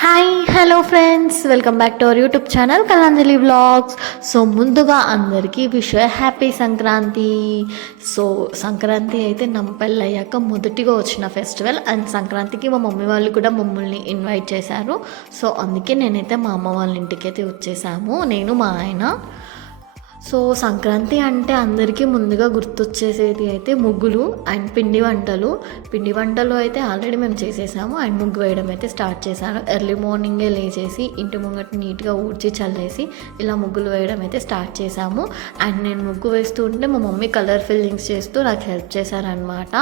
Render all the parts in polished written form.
Hi hello friends, welcome back to our YouTube channel Kalanjali vlogs. So ముందుగా అందరికీ happy Sankranti. So Sankranti అయితే నా పెళ్ళయ్యాక మొదటిగా వచ్చిన ఫెస్టివల్. అండ్ సంక్రాంతికి మా మమ్మీ వాళ్ళు కూడా మమ్మల్ని ఇన్వైట్ చేశారు. సో అందుకే నేనైతే మా అమ్మ వాళ్ళ ఇంటికి అయితే వచ్చేసాము, నేను మా ఆయన. సో సంక్రాంతి అంటే అందరికీ ముందుగా గుర్తొచ్చేసేది అయితే ముగ్గులు అండ్ పిండి వంటలు అయితే ఆల్రెడీ మేము చేసేసాము. అండ్ ముగ్గు వేయడం అయితే స్టార్ట్ చేశాను. ఎర్లీ మార్నింగే లేచేసి ఇంటి ముంగట నీట్గా ఊడ్చి చల్లేసి ఇలా ముగ్గులు వేయడం అయితే స్టార్ట్ చేశాము. అండ్ నేను ముగ్గు వేస్తూ ఉంటే మా మమ్మీ కలర్ ఫిల్లింగ్స్ చేస్తూ నాకు హెల్ప్ చేశారనమాట.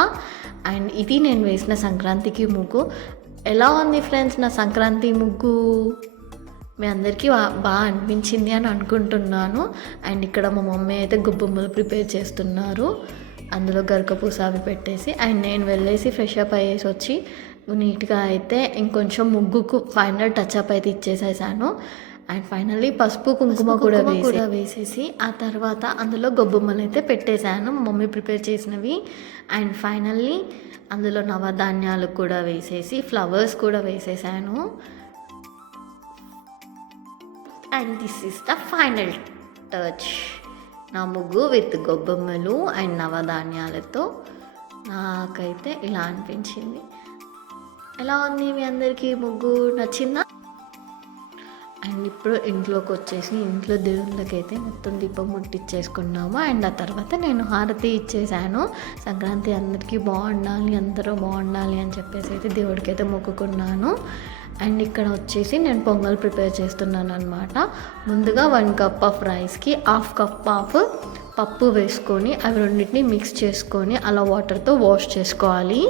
అండ్ ఇది నేను వేసిన సంక్రాంతికి ముగ్గు. ఎలా ఉంది ఫ్రెండ్స్ నా సంక్రాంతి ముగ్గు? మీ అందరికీ బాగా అనిపించింది అని అనుకుంటున్నాను. అండ్ ఇక్కడ మా మమ్మీ అయితే గుబ్బొమ్మలు ప్రిపేర్ చేస్తున్నారు, అందులో గరకపూస అవి పెట్టేసి. అండ్ నేను వెళ్ళేసి ఫ్రెష్ అప్ అయ్యేసి వచ్చి నీట్గా అయితే ఇంకొంచెం ముగ్గుకు ఫైనల్ టచ్అప్ అయితే ఇచ్చేసేసాను. అండ్ ఫైనల్లీ పసుపు కుంకుమ కూడా వేసేసి ఆ తర్వాత అందులో గొబ్బొమ్మలు అయితే పెట్టేశాను, మమ్మీ ప్రిపేర్ చేసినవి. అండ్ ఫైనల్లీ అందులో నవధాన్యాలు కూడా వేసేసి ఫ్లవర్స్ కూడా వేసేసాను. And this is the final touch. నా ముగ్గు విత్ గొబ్బెమ్మలు అండ్ నవధాన్యాలతో నాకైతే ఇలా అనిపించింది. ఎలా ఉంది మీ అందరికీ ముగ్గు? నచ్చిందా? అండ్ ఇప్పుడు ఇంట్లోకి వచ్చేసి ఇంట్లో దేవుళ్ళకైతే మొత్తం దీపం ముట్టించేసుకున్నాము. అండ్ ఆ తర్వాత నేను హారతి ఇచ్చేసాను. సంక్రాంతి అందరికీ బాగుండాలి, అందరూ బాగుండాలి అని చెప్పేసి అయితే దేవుడికి అయితే మొక్కుకున్నాను. అండ్ ఇక్కడ వచ్చేసి నేను పొంగల్ ప్రిపేర్ చేస్తున్నాను అనమాట. ముందుగా 1 కప్ ఆఫ్ రైస్కి 1/2 కప్ ఆఫ్ పప్పు వేసుకొని అవి రెండింటిని మిక్స్ చేసుకొని అలా వాటర్తో వాష్ చేసుకోవాలి.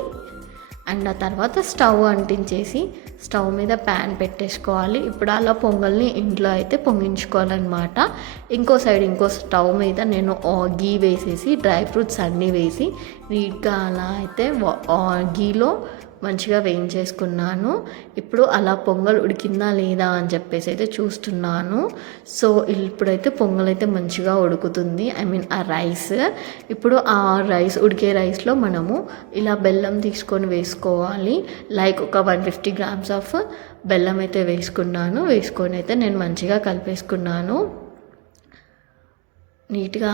అండ్ ఆ తర్వాత స్టవ్ అంటించేసి స్టవ్ మీద ప్యాన్ పెట్టేసుకోవాలి. ఇప్పుడు అలా పొంగల్ని ఇంట్లో అయితే పొంగించుకోవాలన్నమాట. ఇంకో స్టవ్ మీద నేను గీ వేసేసి డ్రై ఫ్రూట్స్ అన్నీ వేసి నీట్గా అలా అయితే గీలో మంచిగా వేయించేసుకున్నాను. ఇప్పుడు అలా పొంగల్ ఉడికిందా లేదా అని చెప్పేసి అయితే చూస్తున్నాను. సో ఇప్పుడైతే పొంగల్ అయితే మంచిగా ఉడుకుతుంది, ఆ రైస్. ఇప్పుడు ఆ ఉడికే రైస్లో మనము ఇలా బెల్లం తీసుకొని వేసుకోవాలి. లైక్ ఒక 150 grams ఆఫ్ బెల్లం అయితే వేసుకొని అయితే నేను మంచిగా కలిపేసుకున్నాను నీట్గా.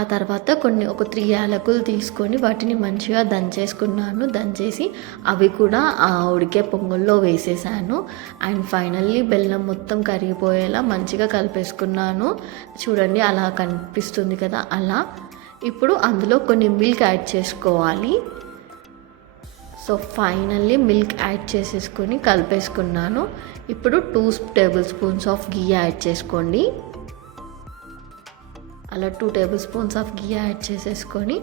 ఆ తర్వాత ఒక 3 యాలకులు తీసుకొని వాటిని మంచిగా దంచేసి అవి కూడా ఆ ఉడికే పొంగల్లో వేసేసాను. అండ్ ఫైనల్లీ బెల్లం మొత్తం కరిగిపోయేలా మంచిగా కలిపేసుకున్నాను. చూడండి అలా కనిపిస్తుంది కదా అలా. ఇప్పుడు అందులో కొన్ని మిల్క్ యాడ్ చేసుకోవాలి. సో ఫైనల్లీ మిల్క్ యాడ్ చేసేసుకొని కలిపేసుకున్నాను. ఇప్పుడు 2 table spoons of ghee add చేసుకోండి. అలా 2 table spoons of ghee add చేసేసుకొని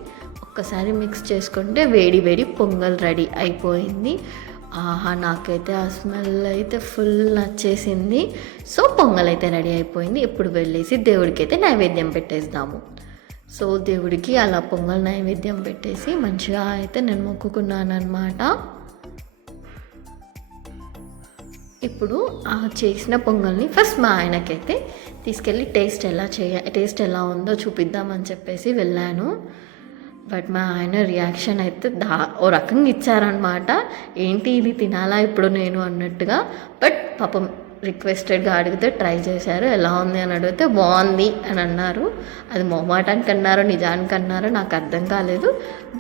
ఒక్కసారి మిక్స్ చేసుకుంటే వేడి వేడి పొంగల్ రెడీ అయిపోయింది. ఆహా, నాకైతే ఆ స్మెల్ అయితే ఫుల్ నచ్చేసింది. సో పొంగల్ అయితే రెడీ అయిపోయింది. ఇప్పుడు వెళ్ళేసి దేవుడికి అయితే నైవేద్యం పెట్టేద్దాము. సో దేవుడికి అలా పొంగల్ నైవేద్యం పెట్టేసి మంచిగా అయితే నేను మొక్కుకున్నాను అనమాట. ఇప్పుడు ఆ చేసిన పొంగల్ని ఫస్ట్ మా ఆయనకైతే తీసుకెళ్ళి టేస్ట్ ఎలా ఉందో చూపిద్దామని చెప్పేసి వెళ్ళాను. బట్ మా ఆయన రియాక్షన్ అయితే ఓ రకంగా ఇచ్చారనమాట. ఏంటి ఇది తినాలా ఇప్పుడు నేను అన్నట్టుగా. బట్ పాపం రిక్వెస్టెడ్గా అడిగితే ట్రై చేశారు. ఎలా ఉంది అని అడిగితే బాగుంది అని అన్నారు. అది మొహమాటానికి అన్నారో నిజానికి అన్నారో నాకు అర్థం కాలేదు.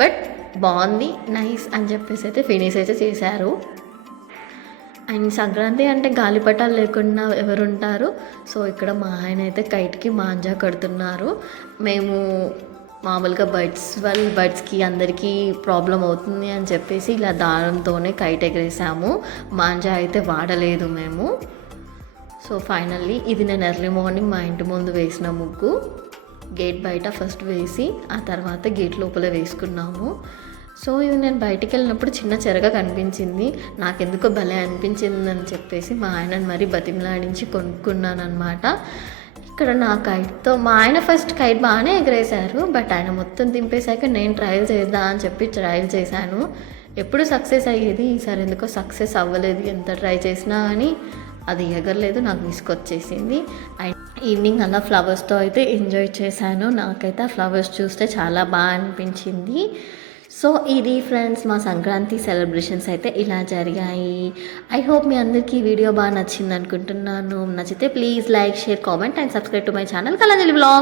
బట్ బాగుంది, నైస్ అని చెప్పేసి అయితే ఫినిష్ అయితే చేశారు. అండ్ సంక్రాంతి అంటే గాలిపటాలు లేకుండా ఎవరుంటారు? సో ఇక్కడ మా ఆయన అయితే కైట్కి మాంజా కడుతున్నారు. మేము మామూలుగా బర్డ్స్కి అందరికీ ప్రాబ్లం అవుతుంది అని చెప్పేసి ఇలా దారంతోనే కైట్ ఎగరేసాము. మాంజా అయితే వాడలేదు మేము. సో ఫైనల్లీ ఇది నేను ఎర్లీ మార్నింగ్ మా ఇంటి ముందు వేసిన ముగ్గు. గేట్ బయట ఫస్ట్ వేసి ఆ తర్వాత గేట్ లోపల వేసుకున్నాము. సో ఇది నేను బయటికి వెళ్ళినప్పుడు చిన్న చెరగా కనిపించింది, నాకెందుకో భలే అనిపించిందని చెప్పేసి మా ఆయనని మరీ బతిమలాడించి కొనుక్కున్నాను అనమాట. ఇక్కడ నా కైట్తో మా ఆయన ఫస్ట్ కైట్ బాగానే ఎగరేశారు. బట్ ఆయన మొత్తం దింపేశాక నేను ట్రయల్ చేద్దాం అని చెప్పి ట్రయల్ చేశాను. ఎప్పుడు సక్సెస్ అయ్యేది, ఈసారి ఎందుకో సక్సెస్ అవ్వలేదు. ఎంత ట్రై చేసినా కానీ అది ఎగరలేదు, నాకు విసుకొచ్చేసింది. అండ్ ఈవినింగ్ అలా ఫ్లవర్స్తో అయితే ఎంజాయ్ చేశాను. నాకైతే ఆ ఫ్లవర్స్ చూస్తే చాలా బాగా అనిపించింది. సో ఇది ఫ్రెండ్స్ మా సంక్రాంతి సెలబ్రేషన్స్ అయితే ఇలా జరిగాయి. ఐ హోప్ మీ అందరికీ ఈ వీడియో బాగా నచ్చింది అనుకుంటున్నాను. నచ్చితే please like, share, comment and subscribe to my channel Kalanjali vlogs.